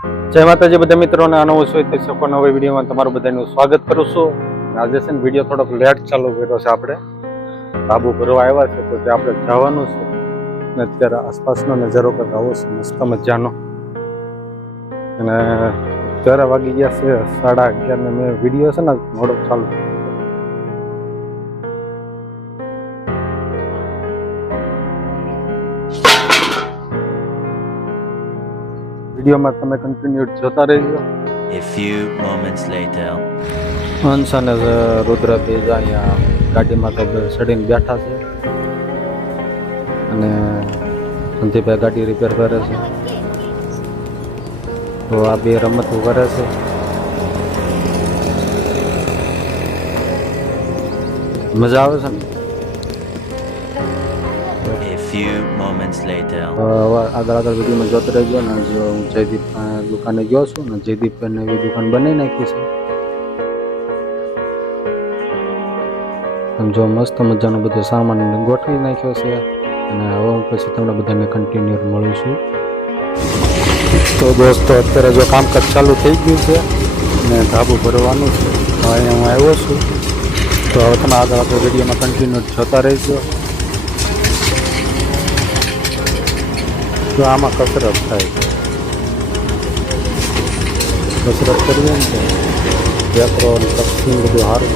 જય માતાજી બધા મિત્રોને આનો છું તે સકો નવા વિડીયોમાં તમારું બધાનું સ્વાગત કરું છું. આજે છે ને વિડીયો થોડોક લેટ ચાલુ કર્યો છે. આપણે ધાબુ ભરવા આવ્યા છે તો ત્યાં આપણે જવાનું છે અને અત્યારે આસપાસનો નજારો કંઈક આવો છે મસ્ત મજાનો. અને ત્યારે વાગી ગયા છે 11:30 ને મેં વિડીયો છે ને મોડો ચાલુ. વિડીયોમાં તમે કન્ટિન્યુ જોતા રહેજો. A few moments later. હંસ અને રુદ્ર તેજ અહીંયા ગાડીમાં ચડીને બેઠા છે અને સંદીપભાઈ ગાડી રિપેર કરે છે. તો આ બે રમતો કરે છે. મજા આવે છે ને. A few moments later. આગળ વિડીયોમાં જોતા રહેજો ને. જો હું જયદીપ દુકાને ગયો છું ને જયદીપ નવી દુકાન બનાવી નાખી છે. જો મસ્ત મજાનો બધો સામાન ગોઠવી નાખ્યો છે અને હવે હું પછી તમને બધાને કન્ટિન્યુ મળું છું. તો દોસ્તો અત્યારે જો કામકાજ ચાલુ થઈ ગયું છે અને ધાબુ ભરવાનું છે. અહીંયા હું આવ્યો છું તો હવે તમે આગળ વિડીયોમાં કન્ટિન્યુ જોતા રહેજો. તો આમાં કસરત થાય, કસરત કરીએ ને તો વેપરો અને પક્ષી બધું સારું.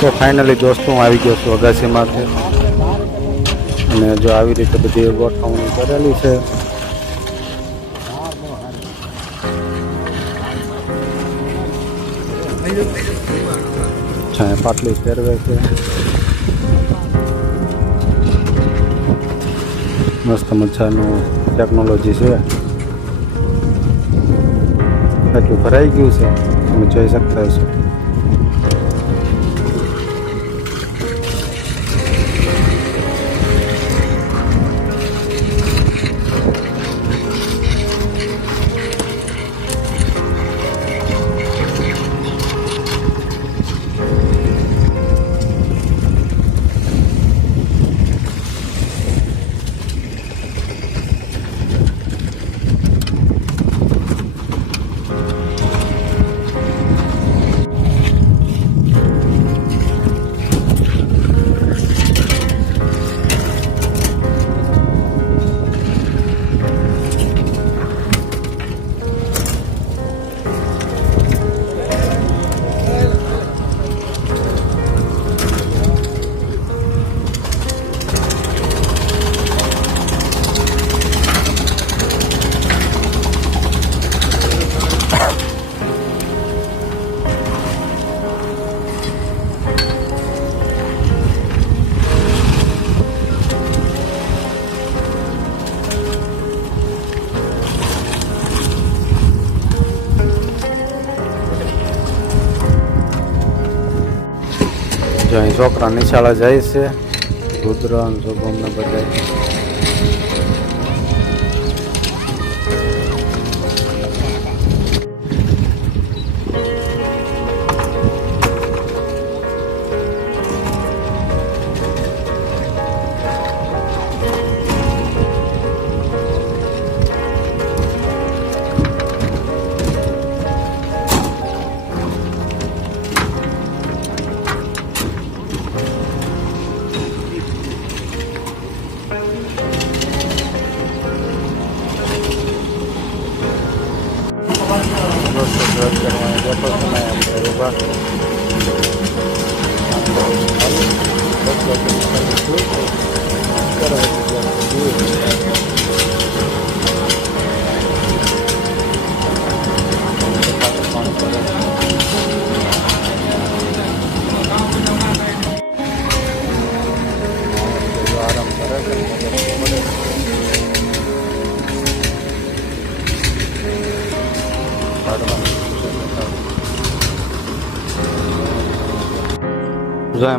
તો ફાઇનલી દોસ્તો હું આવી ગયો છું અગાસીમાંથી અને જો આવી રીતે બધી ગોઠવણી કરેલી છે. પાટલી ફેરવે છે. મસ્ત મજાનું ટેકનોલોજી છે. એટલું ભરાઈ ગયું છે તમે જોઈ શકતા છો. જો અહીં છોકરા નિશાળા જાય છે. રુદ્ર અને શુભમને બધા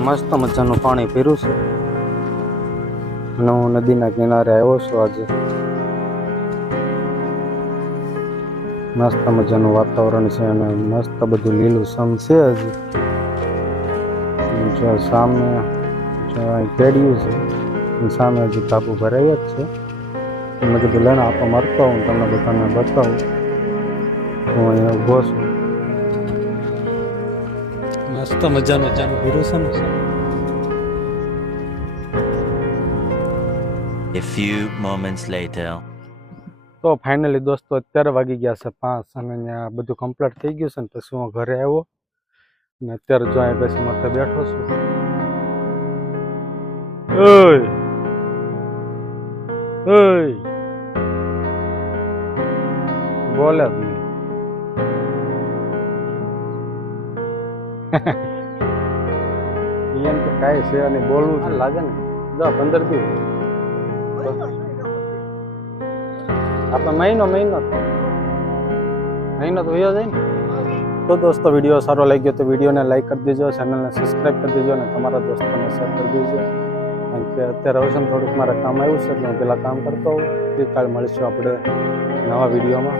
મસ્ત મજાનું પાણી પીરું છે અને હું નદીના કિનારે આવ્યો છું આજે. મસ્ત મજાનું વાતાવરણ છે અને મસ્ત બધું લીલુંછમ છે હજી. જો સામે જો અહીં કેડિયું છે અને સામે હજી ધાબુ ભરાય જ છે. મેં કીધું લેને આપો મારતો હું તમને બધાને બતાવું. હું અહીંયા ઊભો છું. મસ્ત મજાનું ભીરું છે ને. A few moments later. તો ફાઇનલી દોસ્તો અત્યારે વાગી ગયા છે 5 અને અહીંયા બધું કમ્પ્લીટ થઈ ગયું છે ને પછી હું ઘરે આવ્યો ને અત્યારે જો અહીં પછી માથે બેઠો છું. ઓય ઓય બોલે જ નહીં. એમ કે કાંઈ છે અને બોલવું છે લાગે ને. જો 15 દિવસ આપણે મહિનો તો વયો જાય ને. તો દોસ્તો વિડીયો સારો લાગ્યો તો વિડીયોને લાઈક કરી દેજો, ચેનલને સબસ્ક્રાઈબ કરી દેજો અને તમારા દોસ્તોને શેર કરી દેજો. કારણ કે અત્યારે હવે છે ને થોડુંક મારે કામ આવ્યું છે એટલે હું પેલા કામ કરતો હોઉં. કાલે મળીશું આપણે નવા વિડીયોમાં.